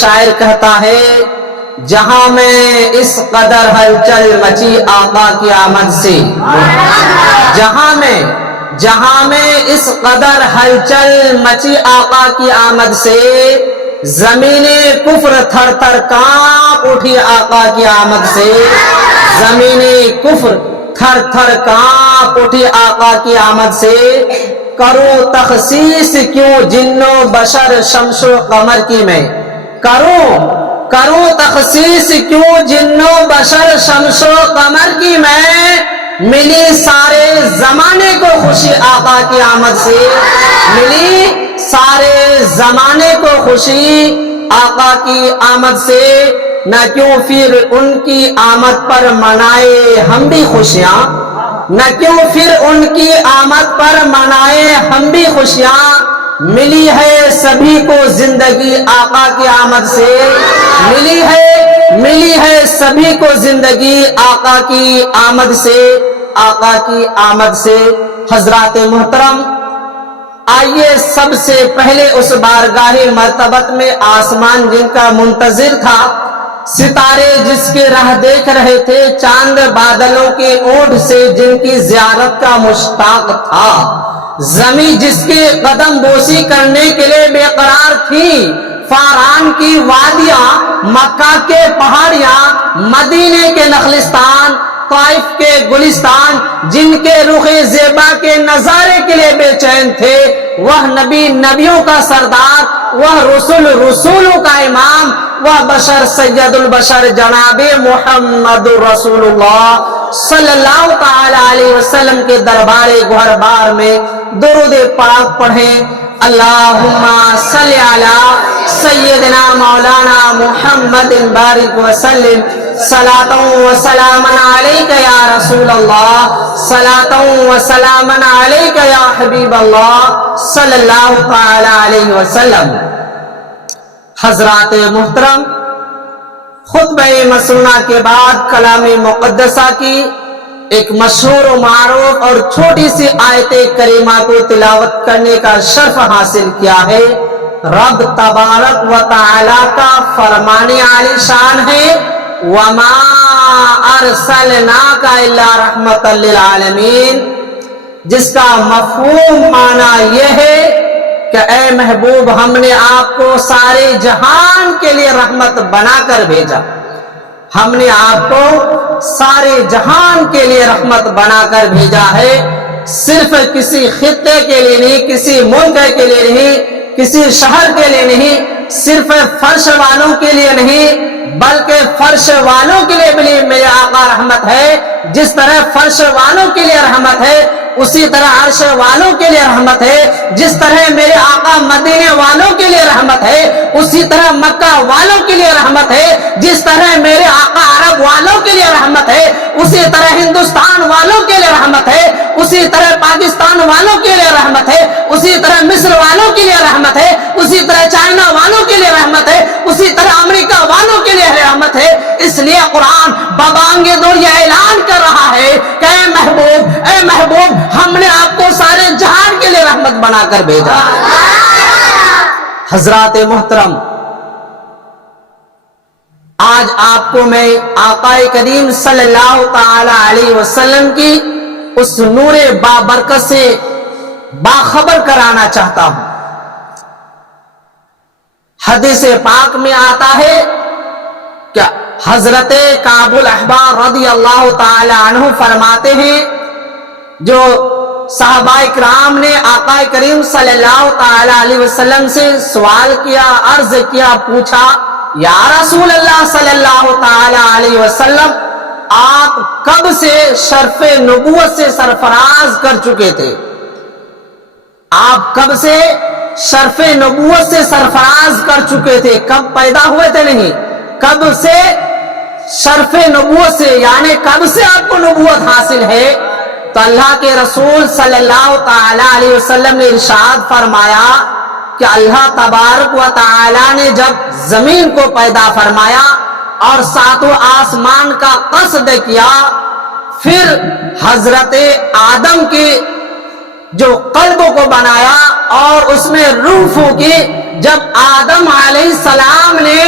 شاعر کہتا ہے جہاں میں اس قدر ہلچل مچی آقا کی آمد سے، جہاں میں اس قدر ہلچل مچی آقا کی آمد سے، زمین کفر تھر تھر کانپ اٹھی آقا کی آمد سے، زمین کفر تھر تھر کانپ اٹھی آقا کی آمد سے، کروں تخصیص کیوں جن و بشر شمس و قمر کی میں، کروں تخصیص کیوں جن و بشر شمس و قمر کی میں، ملی سارے زمانے کو خوشی آقا کی آمد سے، ملی سارے زمانے کو خوشی آقا کی آمد سے، نہ کیوں پھر ان کی آمد پر منائے ہم بھی خوشیاں، نہ کیوں پھر ان کی آمد پر منائے ہم بھی خوشیاں، ملی ہے سبھی کو زندگی آقا کی آمد سے، ملی ہے سبھی کو زندگی آقا کی آمد سے، آقا کی آمد سے۔ حضرات محترم، آئیے سب سے پہلے اس بارگاہ مرتبت میں آسمان جن کا منتظر تھا، ستارے جس کے راہ دیکھ رہے تھے، چاند بادلوں کے اونٹ سے جن کی زیارت کا مشتاق تھا، زمین جس کے قدم بوسی کرنے کے لیے بے قرار تھی، فاران کی وادیاں، مکہ کے پہاڑیاں، مدینے کے نخلستان، طائف کے گلستان، جن کے رخ زیبا کے نظارے کے لیے بے چین تھے، وہ نبی نبیوں کا سردار، وہ رسول رسولوں کا امام، وہ بشر سید البشر جناب محمد رسول اللہ صلی اللہ تعالی علیہ وسلم کے دربار گوہر بار میں درود پاک پڑھیں۔ اللہم صلی علی سیدنا مولانا محمد بارک وسلم، صلاۃ و سلام علیک یا رسول اللہ، صلاۃ و سلام علیک یا حبیب اللہ صلی اللہ تعالی علیہ وسلم۔ حضرات محترم، خطبہ مسنونہ کے بعد کلام مقدسہ کی ایک مشہور و معروف اور چھوٹی سی آیت کریمہ کو تلاوت کرنے کا شرف حاصل کیا ہے۔ رب تبارک و تعالی کا فرمان عالی شان ہے، وَمَا أَرْسَلْنَاكَ إِلَّا رَحْمَةً لِّلْعَالَمِينَ، جس کا مفہوم معنی یہ ہے کہ اے محبوب، ہم نے آپ کو سارے جہان کے لیے رحمت بنا کر بھیجا، ہم نے آپ کو سارے جہان کے لیے رحمت بنا کر بھیجا ہے، صرف کسی خطے کے لیے نہیں، کسی ملک کے لیے نہیں، کسی شہر کے لیے نہیں، صرف فرش والوں کے لیے نہیں، بلکہ فرش والوں کے لیے بھی میرے آقا رحمت ہے۔ جس طرح فرش والوں کے لیے رحمت ہے، اسی طرح عرش والوں کے لیے رحمت ہے۔ جس طرح میرے آقا مدینے والوں کے لیے رحمت ہے، اسی طرح مکہ والوں کے لیے رحمت ہے۔ جس طرح میرے آقا عرب والوں کے لیے رحمت ہے، اسی طرح ہندوستان والوں کے لیے رحمت ہے، اسی طرح پاکستان والوں کے لیے رحمت ہے، اسی طرح مصر والوں کے لیے رحمت ہے، اسی طرح چائنا والوں کے لیے رحمت ہے، اسی طرح امریکہ والوں کے لیے رحمت ہے۔ اس لیے قرآن ببانگ دور یہ اعلان کر رہا ہے کہ اے محبوب، ہم نے آپ کو سارے جہان کے لیے رحمت بنا کر بھیجا۔ حضرات محترم، آج آپ کو میں آقا کریم صلی اللہ تعالی علیہ وسلم کی اس نور بابرکت سے باخبر کرانا چاہتا ہوں۔ حدیث پاک میں آتا ہے کہ حضرت کعب الاحبار رضی اللہ تعالی عنہ فرماتے ہیں، جو صحابہ کرام نے آقا کریم صلی اللہ تعالی علیہ وسلم سے سوال کیا، عرض کیا، پوچھا، یا رسول اللہ صلی اللہ تعالی علیہ وسلم، آپ کب سے شرف نبوت سے سرفراز کر چکے تھے؟ آپ کب سے شرف نبوت سے سرفراز کر چکے تھے؟ کب پیدا ہوئے تھے؟ نہیں، کب سے شرف نبوت سے، یعنی کب سے آپ کو نبوت حاصل ہے؟ تو اللہ کے رسول صلی اللہ تعالی علیہ وسلم نے ارشاد فرمایا کہ اللہ تبارک و تعالی نے جب زمین کو پیدا فرمایا اور ساتوں آسمان کا قصد کیا، پھر حضرت آدم کی جو قلب کو بنایا اور اس میں روح پھونکی، جب آدم علیہ السلام نے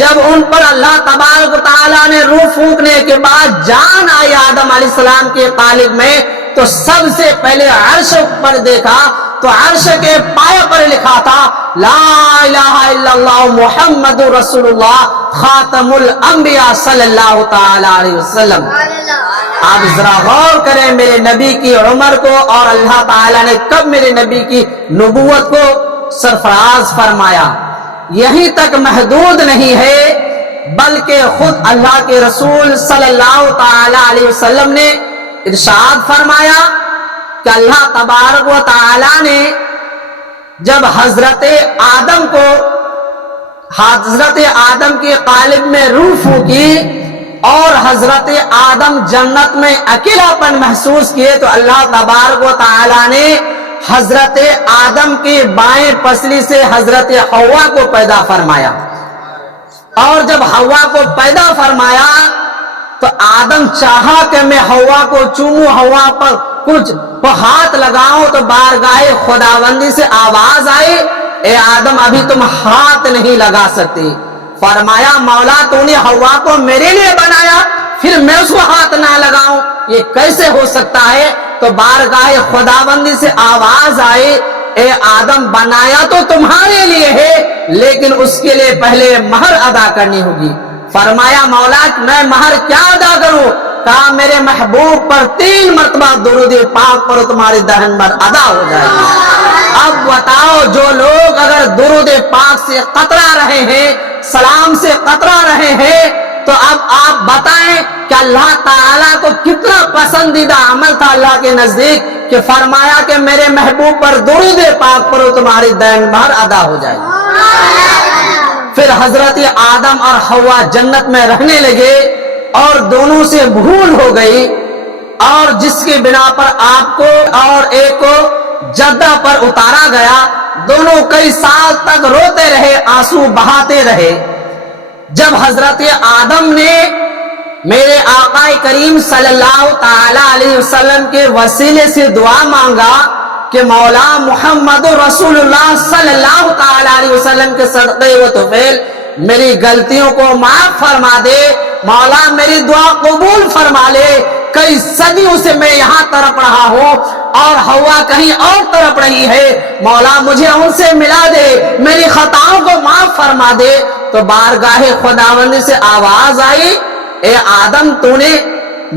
جب ان پر اللہ تبارک و تعالیٰ نے روح پھونکنے کے بعد جان آئی آدم علیہ السلام کے قالب میں، تو سب سے پہلے عرش پر دیکھا تو عرش کے پائے پر لکھا تھا لا الہ الا اللہ محمد رسول اللہ خاتم الانبیاء صلی اللہ تعالی علیہ وسلم۔ آپ ذرا غور کریں میرے نبی کی عمر کو، اور اللہ تعالیٰ نے کب میرے نبی کی نبوت کو سرفراز فرمایا۔ یہیں تک محدود نہیں ہے، بلکہ خود اللہ کے رسول صلی اللہ تعالی علیہ وسلم نے ارشاد فرمایا کہ اللہ تبارک و تعالی نے جب حضرت آدم کے قالب میں روح پھونکی اور حضرت آدم جنت میں اکیلا پن محسوس کیے، تو اللہ تبارک و تعالی نے حضرت آدم کی بائیں پسلی سے حضرت حوا کو پیدا فرمایا، اور جب حوا کو پیدا فرمایا تو آدم چاہا کہ میں حوا کو چوموں، حوا پر کچھ ہاتھ لگاؤں، تو بارگاہ خداوندی سے آواز آئی اے آدم ابھی تم ہاتھ نہیں لگا سکتے۔ فرمایا مولا تو نے حوا کو میرے لیے بنایا، پھر میں اس کو ہاتھ نہ لگاؤں، یہ کیسے ہو سکتا ہے؟ تو بارگاہ خداوندی سے آواز آئی اے آدم بنایا تو تمہارے لیے ہے، لیکن اس کے لیے پہلے مہر ادا کرنی ہوگی۔ فرمایا مولا میں مہر کیا ادا کروں؟ کہا میرے محبوب پر 3 مرتبہ درود پاک پر تمہاری دہن مہر ادا ہو جائے گی۔ اب بتاؤ جو لوگ اگر درود پاک سے قطرا رہے ہیں، سلام سے قطرا رہے ہیں، تو اب آپ بتائیں کہ اللہ تعالیٰ کو کتنا پسندیدہ عمل تھا اللہ کے نزدیک کہ فرمایا کہ میرے محبوب پر درود پاک پر تمہاری دین مہر ادا ہو جائے گی۔ پھر حضرت آدم اور حوا جنت میں رہنے لگے اور دونوں سے بھول ہو گئی، اور جس کی بنا پر آپ کو اور ایک کو جدہ پر اتارا گیا، دونوں کئی سال تک روتے رہے، آنسو بہاتے رہے۔ جب حضرت آدم نے میرے آقا کریم صلی اللہ تعالی علیہ وسلم کے وسیلے سے دعا مانگا کہ مولا محمد رسول اللہ صلی اللہ تعالی علیہ وسلم کے صدقے و طفیل میری غلطیوں کو معاف فرما دے، مولا میری دعا قبول فرما لے، کئی صدیوں سے میں یہاں تڑپ رہا ہوں اور حوا کہیں اور تڑپ رہی ہے، مولا مجھے ان سے ملا دے، میری خطاؤں کو معاف فرما دے۔ تو بارگاہ خداوندی سے آواز آئی اے آدم تو نے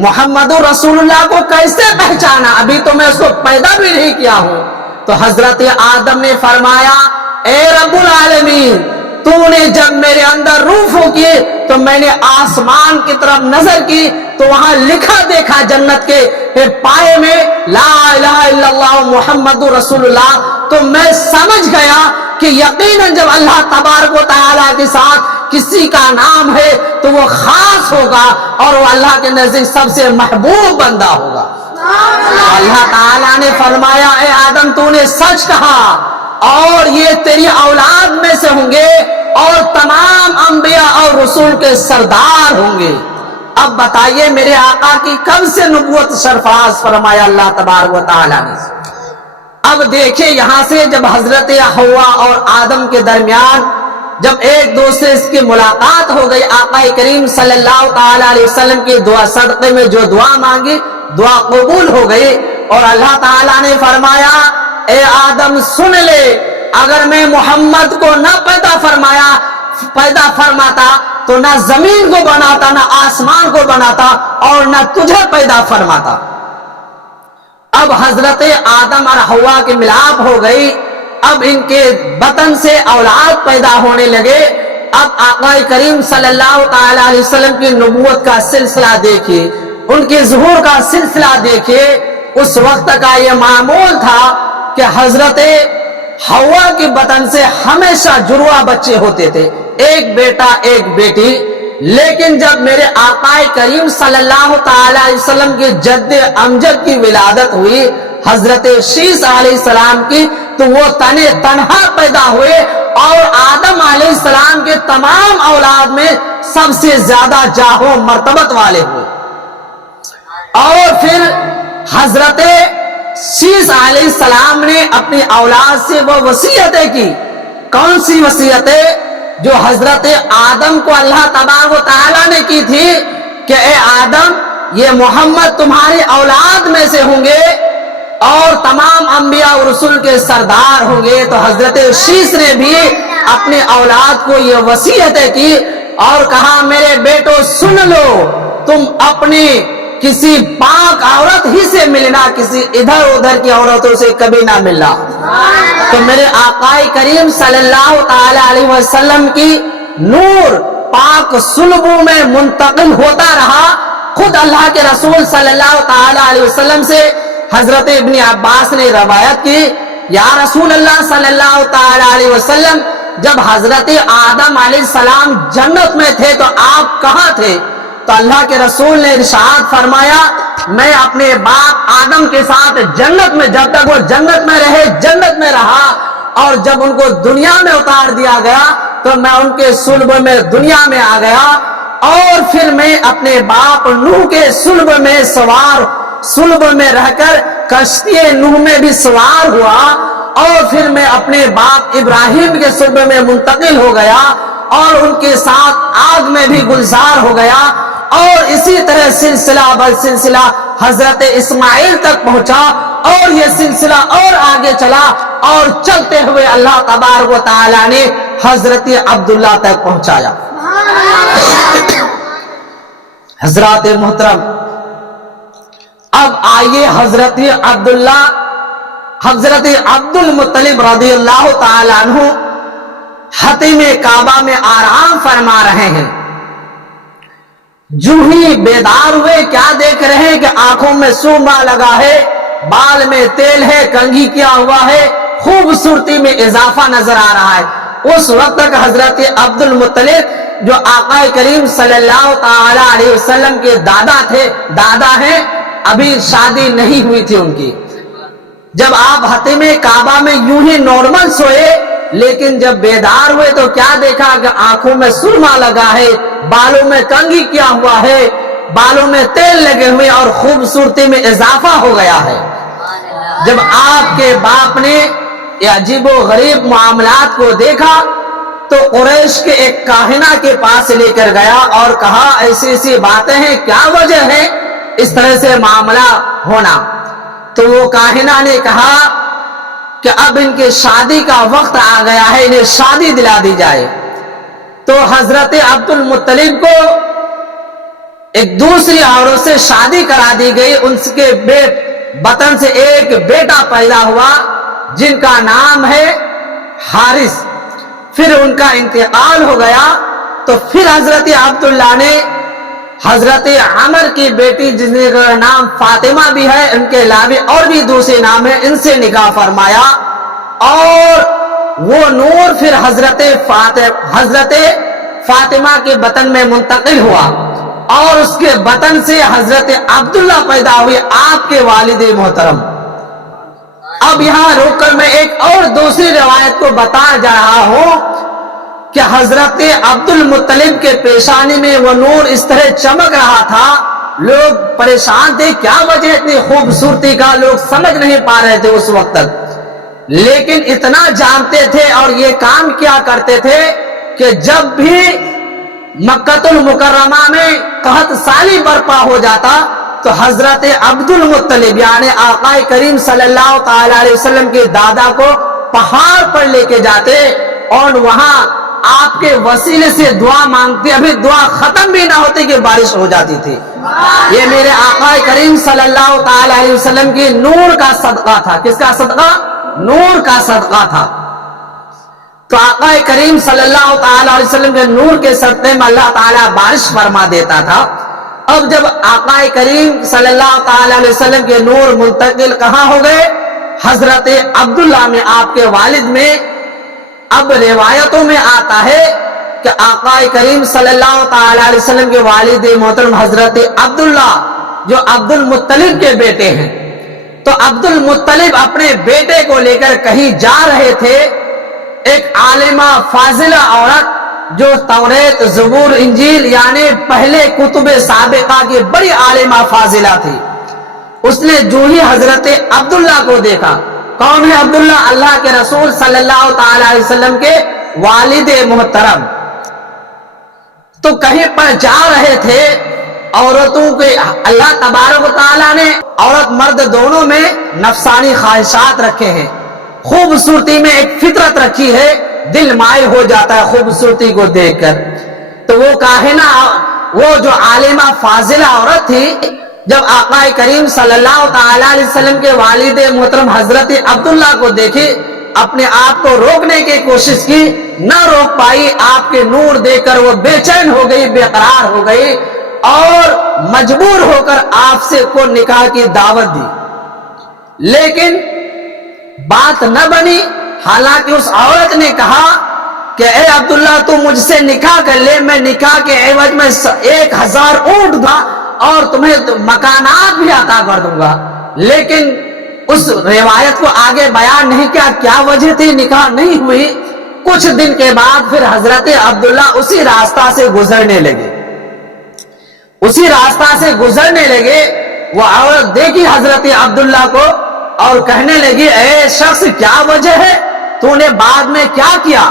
محمد رسول اللہ کو کیسے پہچانا؟ ابھی تو میں اس کو پیدا بھی نہیں کیا ہوں۔ تو حضرت آدم نے فرمایا اے رب العالمین تو نے جب میرے اندر روح پھونکی تو میں نے آسمان کی طرف نظر کی تو وہاں لکھا دیکھا جنت کے پائے میں لا الہ الا اللہ محمد رسول اللہ، تو میں سمجھ گیا کہ یقیناً جب اللہ تبارک و تعالیٰ کے ساتھ کسی کا نام ہے تو وہ خاص ہوگا اور وہ اللہ کے نزدیک سب سے محبوب بندہ ہوگا۔ اللہ تعالیٰ نے فرمایا اے آدم تو نے سچ کہا اور یہ تیری اولاد میں سے ہوں گے اور تمام انبیاء اور رسول کے سردار ہوں گے۔ اب بتائیے میرے آقا کی کب سے نبوت سرفراز فرمایا اللہ تبارک و تعالیٰ نے؟ اب دیکھیں یہاں سے جب حضرت حوا اور آدم کے درمیان جب ایک دوسرے کی ملاقات ہو گئی، آقا کریم صلی اللہ تعالی علیہ وسلم کی دعا صدقے میں جو دعا مانگی دعا قبول ہو گئی، اور اللہ تعالیٰ نے فرمایا اے آدم سن لے، اگر میں محمد کو نہ پیدا فرماتا تو نہ زمین کو بناتا، نہ آسمان کو بناتا اور نہ تجھے پیدا فرماتا۔ اب حضرت آدم اور حوا کی ملاپ ہو گئی، اب ان کے بطن سے اولاد پیدا ہونے لگے۔ اب آقا کریم صلی اللہ تعالی علیہ وسلم کی نبوت کا سلسلہ دیکھیے، ان کے ظہور کا سلسلہ دیکھیے۔ اس وقت کا یہ معمول تھا کہ حضرت حوا کے بطن سے ہمیشہ جڑواں بچے ہوتے تھے، ایک بیٹا ایک بیٹی، لیکن جب میرے آقا کریم صلی اللہ تعالی علیہ وسلم کے جد امجد کی ولادت ہوئی حضرت شیس علیہ السلام کی، تو وہ تنہا پیدا ہوئے اور آدم علیہ السلام کے تمام اولاد میں سب سے زیادہ جاہ و مرتبت والے ہوئے۔ اور پھر حضرت شیس علیہ السلام نے اپنی اولاد سے وہ وصیتیں کی۔ کون سی وصیتیں؟ جو حضرت آدم کو اللہ تبارک و تعالیٰ نے کی تھی کہ اے آدم یہ محمد تمہاری اولاد میں سے ہوں گے اور تمام انبیاء اور رسول کے سردار ہوں گے، تو حضرت شیس نے بھی اپنے اولاد کو یہ وصیت کی اور کہا میرے بیٹو سن لو، تم اپنی کسی پاک عورت ہی سے ملنا، کسی ادھر ادھر کی عورتوں سے کبھی نہ ملنا۔ تو میرے آقا کریم صلی اللہ تعالی علیہ وسلم کی نور پاک صلبوں میں منتقل ہوتا رہا۔ خود اللہ کے رسول صلی اللہ تعالی علیہ وسلم سے حضرت ابن عباس نے روایت کی، یا رسول اللہ صلی اللہ تعالی علیہ وسلم جب حضرت آدم علیہ السلام جنت میں تھے تو آپ کہاں تھے؟ تو اللہ کے رسول نے ارشاد فرمایا میں اپنے باپ آدم کے ساتھ جنت میں، جب تک وہ جنت میں رہے جنت میں رہا، اور جب ان کو دنیا میں اتار دیا گیا تو میں ان کے صلب میں دنیا میں آ گیا، اور پھر میں اپنے باپ نوح کے صلب میں صلب میں رہ کر کشتی نوح میں بھی سوار ہوا، اور پھر میں اپنے باپ ابراہیم کے صلب میں منتقل ہو گیا اور ان کے ساتھ آگ میں بھی گلزار ہو گیا، اور اسی طرح سلسلہ بر سلسلہ حضرت اسماعیل تک پہنچا، اور یہ سلسلہ اور آگے چلا، اور چلتے ہوئے اللہ تبارک و تعالی نے حضرت عبداللہ تک پہنچایا۔ حضرات محترم، اب آئیے حضرت عبداللہ، حضرت عبد المطلب رضی اللہ تعالی عنہ حتیم کعبہ میں آرام فرما رہے ہیں۔ جو ہی بیدار ہوئے کیا دیکھ رہے ہیں کہ آنکھوں میں سرما لگا ہے، بال میں تیل ہے، کنگھی کیا ہوا ہے، خوبصورتی میں اضافہ نظر آ رہا ہے۔ اس وقت تک حضرت عبد المطلب جو آقا کریم صلی اللہ تعالی علیہ وسلم کے دادا ہیں، ابھی شادی نہیں ہوئی تھی ان کی۔ جب آپ حتیم کعبہ میں یوں ہی نارمل سوئے، لیکن جب بیدار ہوئے تو کیا دیکھا کہ آنکھوں میں سرما لگا ہے، بالوں میں کنگھی کیا ہوا ہے، بالوں میں تیل لگے ہوئے، اور خوبصورتی میں اضافہ ہو گیا ہے۔ جب آپ کے باپ نے یہ عجیب و غریب معاملات کو دیکھا تو قریش کے ایک کاہنہ کے پاس لے کر گیا اور کہا ایسی ایسی باتیں ہیں، کیا وجہ ہے اس طرح سے معاملہ ہونا؟ تو وہ کاہنہ نے کہا کہ اب ان کے شادی کا وقت آ گیا ہے، انہیں شادی دلا دی جائے۔ تو حضرت عبد المطلب کو ایک دوسری عورت سے شادی کرا دی گئی، ان کے بطن سے ایک بیٹا پیدا ہوا جن کا نام ہے حارث۔ پھر ان کا انتقال ہو گیا تو پھر حضرت عبداللہ نے حضرت عمر کی بیٹی جن کا نام فاطمہ بھی ہے، ان کے علاوہ اور بھی دوسرے نام ہیں، ان سے نکاح فرمایا، اور وہ نور پھر حضرت فاطمہ کے بطن میں منتقل ہوا، اور اس کے بطن سے حضرت عبداللہ پیدا ہوئے، آپ کے والد محترم۔ اب یہاں روک کر میں ایک اور دوسری روایت کو بتا جا رہا ہوں کہ حضرت عبد المطلب کے پیشانی میں وہ نور اس طرح چمک رہا تھا، لوگ پریشان تھے کیا وجہ اتنی خوبصورتی کا، لوگ سمجھ نہیں پا رہے تھے اس وقت تک، لیکن اتنا جانتے تھے اور یہ کام کیا کرتے تھے کہ جب بھی مکہ المکرمہ میں قحط سالی برپا ہو جاتا تو حضرت عبد المطلب یعنی آقا کریم صلی اللہ تعالی علیہ وسلم کے دادا کو پہاڑ پر لے کے جاتے اور وہاں آپ کے وسیلے سے دعا مانگتے، ابھی دعا ختم بھی نہ ہوتی کہ بارش ہو جاتی تھی۔ یہ میرے آقا کریم صلی اللہ تعالی علیہ وسلم کی نور کا صدقہ تھا۔ کس کا صدقہ؟ نور کا صدقہ تھا۔ تو آقا کریم صلی اللہ تعالی علیہ وسلم کے نور کے صدقے میں اللہ تعالیٰ بارش فرما دیتا تھا۔ اب جب آقا کریم صلی اللہ تعالی علیہ وسلم کے نور منتقل کہاں ہو گئے؟ حضرت عبداللہ میں، آپ کے والد میں۔ اب روایتوں میں آتا ہے کہ آقا کریم صلی اللہ تعالی علیہ وسلم کے والد محترم حضرت عبداللہ جو عبد المطلب کے بیٹے ہیں، تو عبد المطلب اپنے بیٹے کو لے کر کہیں جا رہے تھے۔ ایک عالمہ فاضلہ عورت جو توریت، زبور، انجیل یعنی پہلے کتب سابقہ کی بڑی عالمہ فاضلہ تھی، اس نے جو ہی حضرت عبداللہ کو دیکھا، کون ہے عبداللہ؟ اللہ کے رسول صلی اللہ تعالی علیہ وسلم کے والد محترم تو کہیں پر جا رہے تھے، عورتوں کے اللہ تبارک و تعالیٰ نے عورت مرد دونوں میں نفسانی خواہشات رکھے ہیں، خوبصورتی میں ایک فطرت رکھی ہے، دل مائل ہو جاتا ہے خوبصورتی کو دیکھ کر۔ تو وہ کاہنہ، وہ جو عالمہ فاضلہ عورت تھی، جب آقا کریم صلی اللہ تعالی علیہ وسلم کے والد محترم حضرت عبداللہ کو دیکھی، اپنے آپ کو روکنے کی کوشش کی، نہ روک پائی، آپ کے نور دیکھ کر وہ بے چین ہو گئی، بے قرار ہو گئی اور مجبور ہو کر آپ سے کو نکاح کی دعوت دی، لیکن بات نہ بنی۔ حالانکہ اس عورت نے کہا کہ اے عبداللہ تو مجھ سے نکاح کر لے، میں نکاح کے عوض میں 1000 اونٹ دوں اور تمہیں مکانات بھی عطا کر دوں گا، لیکن اس روایت کو آگے بیان نہیں کیا کیا وجہ تھی، نکاح نہیں ہوئی۔ کچھ دن کے بعد پھر حضرت عبداللہ اسی راستہ سے گزرنے لگے، اسی راستہ سے گزرنے لگے۔ وہ عورت دیکھی حضرت عبداللہ کو اور کہنے لگی اے شخص کیا وجہ ہے، تو نے بعد میں کیا کیا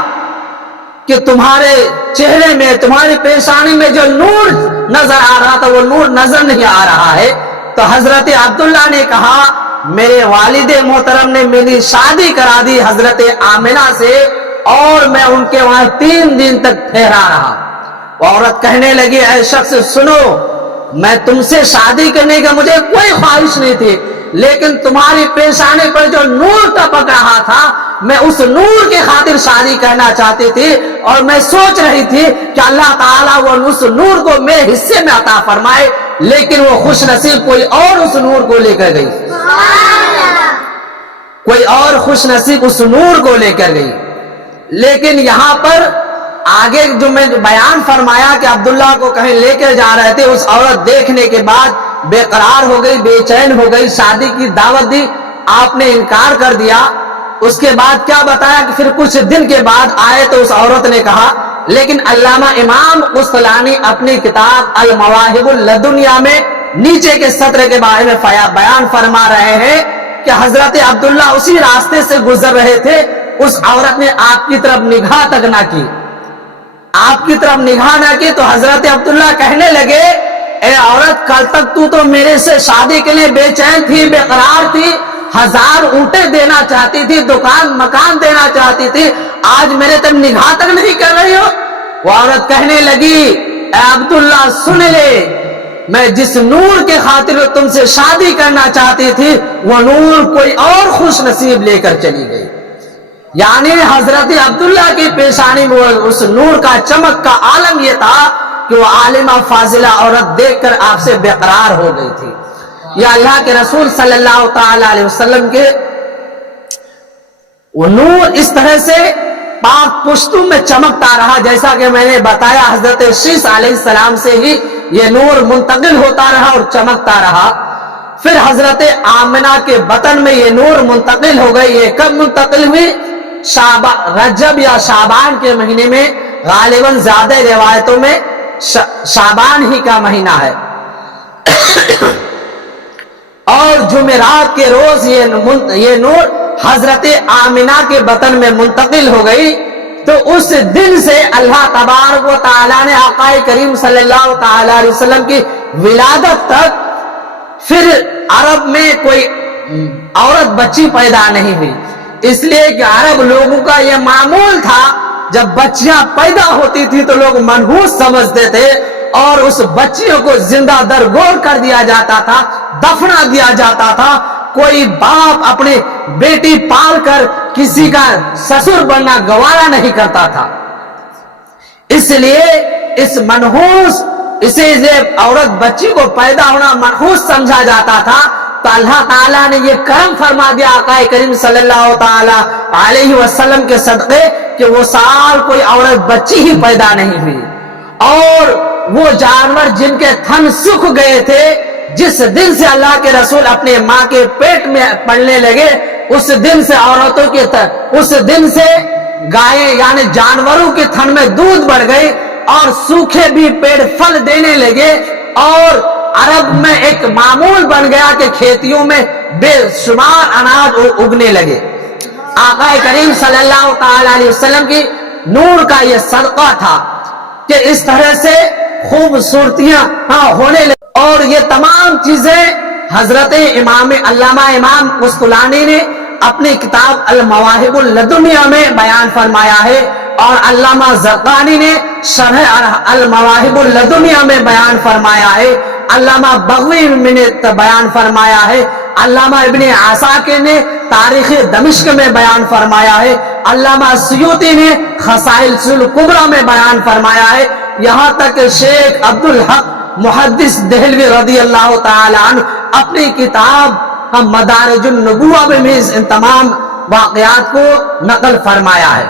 کہ تمہارے چہرے میں، تمہاری پیشانی میں جو نور نظر آ رہا تھا وہ نور نظر نہیں آ رہا ہے؟ تو حضرت عبداللہ نے کہا میرے والد محترم نے میری شادی کرا دی حضرت آمنہ سے، اور میں ان کے وہاں 3 دن تک ٹھہرا رہا۔ وہ عورت کہنے لگی اے شخص سنو، میں تم سے شادی کرنے کا مجھے کوئی خواہش نہیں تھی، لیکن تمہاری پیشانے پر جو نور ٹپک رہا تھا، میں اس نور کی خاطر شادی کرنا چاہتی تھی، اور میں سوچ رہی تھی کہ اللہ تعالیٰ وہ اس نور کو میرے حصے میں عطا فرمائے، لیکن وہ خوش نصیب کوئی اور اس نور کو لے کر گئی، کوئی اور خوش نصیب اس نور کو لے کر گئی۔ لیکن یہاں پر آگے جو میں بیان فرمایا کہ عبداللہ کو کہیں لے کر جا رہے تھے، اس عورت دیکھنے کے بعد بے قرار ہو گئی، بے چین ہو گئی، شادی کی دعوت دی، آپ نے انکار کر دیا۔ اس کے بعد کیا بتایا کہ پھر کچھ دن کے بعد آئے تو اس عورت نے کہا، لیکن علامہ امام قسطلانی اپنی کتاب المواہب اللدنیہ میں نیچے کے سطر کے بارے میں بیان فرما رہے ہیں کہ حضرت عبداللہ اسی راستے سے گزر رہے تھے، اس عورت نے آپ کی طرف نگاہ تک نہ کی، آپ کی طرف نگاہ نہ کی، تو حضرت عبداللہ کہنے لگے اے عورت کل تک تو میرے سے شادی کے لیے بے چین تھی، بے قرار تھی، 1000 اونٹیں دینا چاہتی تھی، دکان مکان دینا چاہتی تھی، آج میرے تک نگاہ تک نہیں کر رہی ہو؟ وہ عورت کہنے لگی اے عبداللہ سن لے، میں جس نور کے خاطر تم سے شادی کرنا چاہتی تھی وہ نور کوئی اور خوش نصیب لے کر چلی گئی۔ یعنی حضرت عبداللہ کی پیشانی میں اس نور کا چمک کا عالم یہ تھا کہ وہ عالمہ فاضلہ عورت دیکھ کر آپ سے بے قرار ہو گئی تھی۔ یہ اللہ کے رسول صلی اللہ تعالی علیہ وسلم کے وہ نور اس طرح سے پاک پشتوں میں چمکتا رہا، جیسا کہ میں نے بتایا حضرت شیس علیہ السلام سے ہی یہ نور منتقل ہوتا رہا اور چمکتا رہا۔ پھر حضرت آمنہ کے بطن میں یہ نور منتقل ہو گئی۔ یہ کب منتقل ہوئی؟ رجب یا شعبان کے مہینے میں، غالباً زیادہ روایتوں میں شعبان ہی کا مہینہ ہے، اور جمعرات کے روز یہ نور حضرت آمنہ کے بطن میں منتقل ہو گئی۔ تو اس دن سے اللہ تبارک و تعالیٰ نے آقا کریم صلی اللہ تعالی علیہ وسلم کی ولادت تک پھر عرب میں کوئی عورت بچی پیدا نہیں ہوئی، اس لیے کہ عرب لوگوں کا یہ معمول تھا جب بچیاں پیدا ہوتی تھی تو لوگ منحوس سمجھتے تھے اور اس بچیوں کو زندہ درگور کر دیا جاتا تھا، دفنا دیا جاتا تھا۔ کوئی باپ اپنے بیٹی پال کر کسی کا سسر بننا گوارا نہیں کرتا تھا، اس لیے اس منحوس اسی لیے عورت بچی کو پیدا ہونا منحوس سمجھا جاتا تھا۔ تو اللہ تعالیٰ نے یہ کرم فرما دیا آقا کریم صلی اللہ تعالی علیہ وسلم کے صدقے کہ وہ سال کوئی عورت بچی ہی پیدا نہیں ہوئی، اور وہ جانور جن کے تھن سوکھ گئے تھے، جس دن سے اللہ کے رسول اپنے ماں کے پیٹ میں پڑنے لگے، اس دن سے عورتوں کے اس دن سے گائیں یعنی جانوروں کے تھن میں دودھ بڑھ گئی اور سوکھے بھی پیڑ پھل دینے لگے، اور عرب میں ایک معمول بن گیا کہ کھیتیوں میں بے شمار اناج اگنے لگے۔ آقا کریم صلی اللہ تعالی علیہ وسلم کی نور کا یہ صدقہ تھا کہ اس طرح سے خوبصورتیاں ہونے لگی. اور یہ تمام چیزیں حضرت امام علامہ امام قسطلانی نے اپنی کتاب المواہب اللدنیہ میں بیان فرمایا ہے، اور علامہ زرقانی نے شرح المواہب اللدنیہ میں بیان فرمایا ہے، علامہ بغوی نے بیان فرمایا ہے، علامہ ابن عساکر نے تاریخ دمشق میں بیان فرمایا ہے، علامہ سیوطی نے خصائل الکبریٰ میں بیان فرمایا ہے، یہاں تک کہ شیخ عبدالحق محدث دہلوی رضی اللہ تعالی عنہ اپنی کتاب مدارج النبوہ میں ان تمام واقعات کو نقل فرمایا ہے.